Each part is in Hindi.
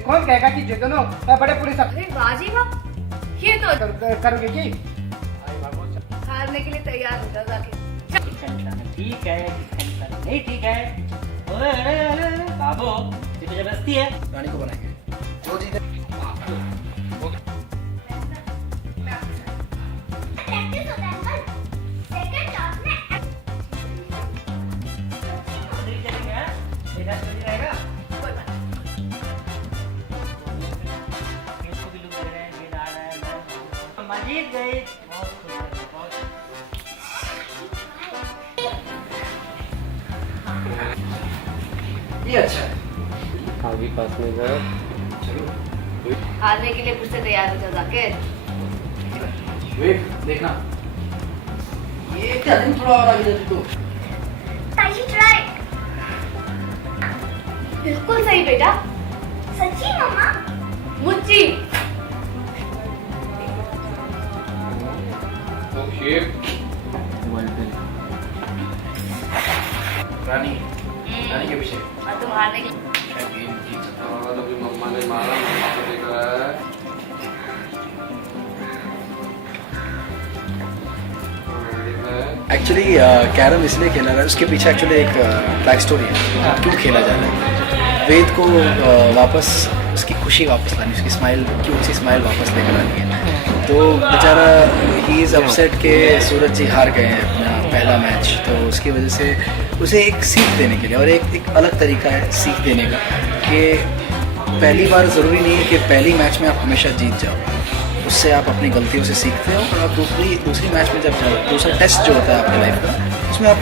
कौन कहेगा कि जो दोनों बड़े पुलिस बाजी वाह, ये तो करोगे की? हारने के लिए तैयार हो जाओ जाके। ठीक है, नहीं ठीक है। ओए बाबू, ये तो जबरदस्ती है। रानी को बनाएंगे जो जीते। जीत गए। ये अच्छा है। आगे पास में जाओ। चलो हारने के लिए फिर से तैयार हो जाओ जाके। वेट देखना, ये क्या दिन थोड़ा और आगे जाती तो। बिल्कुल सही बेटा। सच्ची मम्मा? मुच्ची। रानी, रानी के पीछे। और तुम हारने के शायद गेम जीत सकता है। और अभी मम्मा ने मारा, मम्मा को देख रहा है। एक्चुअली कैरम इसलिए खेला रहा है, उसके पीछे एक्चुअली एक बैक स्टोरी है क्यों खेला जा रहा है। वेद को वापस उसकी खुशी वापस लानी, उसकी स्माइल, क्यूट सी स्माइल वापस लेकर आनी है। तो बेचारा ही इज़ अपसेट के सूरज जी हार गए हैं अपना पहला मैच, तो उसकी वजह से उसे एक सीख देने के लिए, और एक अलग तरीका है सीख देने का कि पहली बार ज़रूरी नहीं है कि पहली मैच में आप हमेशा जीत जाओ, उससे आप अपनी गलतियों से सीखते हो और आप दूसरी मैच में जब जाओ, दूसरा टेस्ट जो होता है आपकी लाइफ का, उसमें आप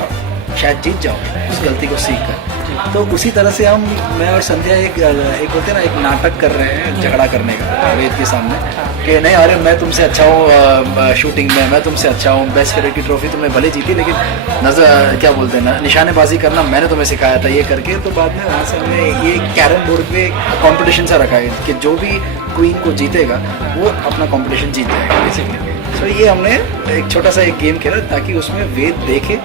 शायद जीत जाओ उस गलती को सीख कर। तो उसी तरह से मैं और संध्या एक बोलते हैं ना, एक नाटक कर रहे हैं झगड़ा करने का वेद के सामने कि नहीं, अरे मैं तुमसे अच्छा हूँ शूटिंग में, मैं तुमसे अच्छा हूँ, बेस्ट क्रिकेट की ट्रॉफी तुमने भले जीती, लेकिन क्या बोलते हैं ना, निशानेबाजी करना मैंने तुम्हें सिखाया था ये करके। तो बाद में वहाँ से हमने ये कैरम बोर्ड पे कॉम्पिटिशन सा रखा है कि जो भी क्वीन को जीतेगा वो अपना कॉम्पिटिशन जीत जाएगा बेसिकली। सो ये हमने एक छोटा सा एक गेम खेला ताकि उसमें वेद देखे,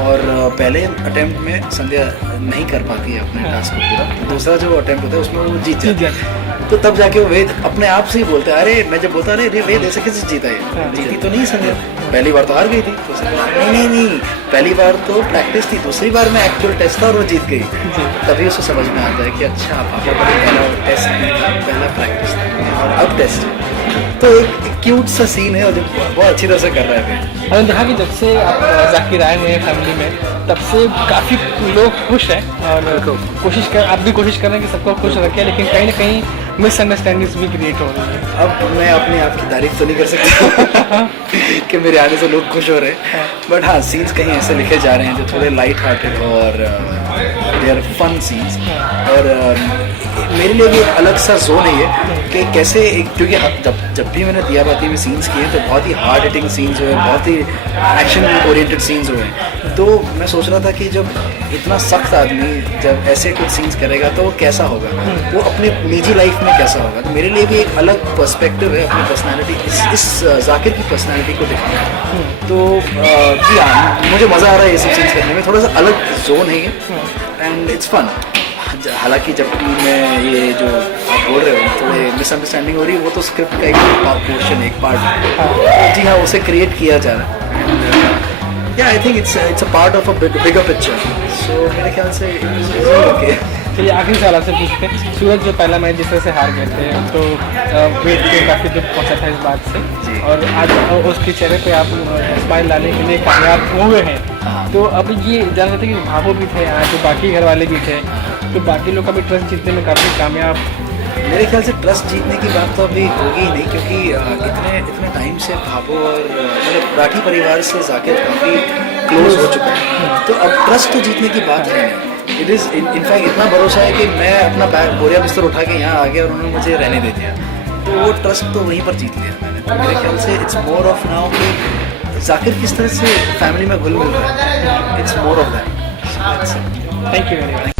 और पहले अटेम्प्ट में संध्या नहीं कर पाती है अपने टास्क को पूरा, दूसरा जो अटेम्प्ट होता है उसमें वो जीत जाती है। तो तब जाके वो वेद अपने आप से ही बोलता है, अरे मैं जब बोलता अरे वेद ऐसे कैसे जीता है, जीती तो नहीं संध्या, पहली बार तो हार गई थी। तो नहीं, पहली बार तो प्रैक्टिस थी, दूसरी बार में एक्चुअल टेस्ट था और वो जीत गई। तभी उसको समझ में आता है कि अच्छा पापा का पहला टेस्ट नहीं था, पहला प्रैक्टिस था और अब टेस्ट। तो एक क्यूट सा सीन है और जो बहुत अच्छी तरह से कर रहा है। हमने देखा कि जब से आप जाकिर आए हुए हैं फैमिली में, तब से काफ़ी लोग खुश हैं और आप भी कोशिश कर रहे हैं कि सबको खुश रखें, लेकिन कहीं ना कहीं मिसअंडरस्टैंडिंग्स भी क्रिएट हो रही है। अब मैं अपने आप की तारीफ तो नहीं कर सकता कि मेरे आने से लोग खुश हो रहे हैं, बट हाँ सीन्स कहीं ऐसे लिखे जा रहे हैं जो थोड़े लाइट हार्टेड और दे आर फन सीन्स। और मेरे लिए भी एक अलग सा जोन है ये कि कैसे क्योंकि जब भी मैंने दिया बाती में सीन्स किए तो बहुत ही हार्ड हिटिंग सीन्स हुए, बहुत ही एक्शन ओरिएंटेड सीन्स हुए। तो मैं सोच रहा था कि जब इतना सख्त आदमी जब ऐसे कुछ सीन्स करेगा तो वो कैसा होगा, वो अपने निजी लाइफ में कैसा होगा। तो मेरे लिए भी एक अलग पर्सपेक्टिव है अपनी पर्सनैलिटी, इस जाकिर की पर्सनैलिटी को दिखाना। तो जी हाँ, मुझे मज़ा आ रहा है ये सब सीन्स करने में, थोड़ा सा अलग जोन है ये एंड इट्स फन। हालांकि जब भी मैं ये जो आप बोल रहे हो थोड़े मिसअंडरस्टैंडिंग हो रही है, वो तो स्क्रिप्ट का एक पोर्शन, एक पार्ट है। जी हाँ, उसे क्रिएट किया जा रहा है and I think it's a part of a bigger picture. So मेरे ख्याल से ओके। चलिए आखिरी सवाल आपसे पूछते हैं, सूरज जो पहला मैच जिस तरह से हार गए थे तो वेद को काफ़ी दुख पहुँचा था इस बात से, और आज उसके चेहरे पे आप स्माइल लाने के लिए कामयाब हुए हैं। तो अब ये जान सकते हैं कि भावो भी थे आज, तो बाकी घर वाले भी थे, तो बाकी लोग का भी ट्रस्ट जीतने में काफ़ी कामयाब। मेरे ख्याल से ट्रस्ट जीतने की बात तो अभी होगी ही नहीं, क्योंकि इतने टाइम से भाभो और मतलब राठी परिवार से जाकिर काफ़ी क्लोज हो चुका है, तो अब ट्रस्ट तो जीतने की बात है नहीं। इट इज़ इनफैक्ट इतना भरोसा है कि मैं अपना बोरिया बिस्तर उठा के यहाँ आ गया और उन्होंने मुझे रहने दे दिया, तो वो ट्रस्ट तो वहीं पर जीत लिया मैंने। तो मेरे ख्याल से इट्स मोर ऑफ नाउ कि जाकिर किस तरह से फैमिली में घुल मिल रहा है, it's more of that. Thank you very much.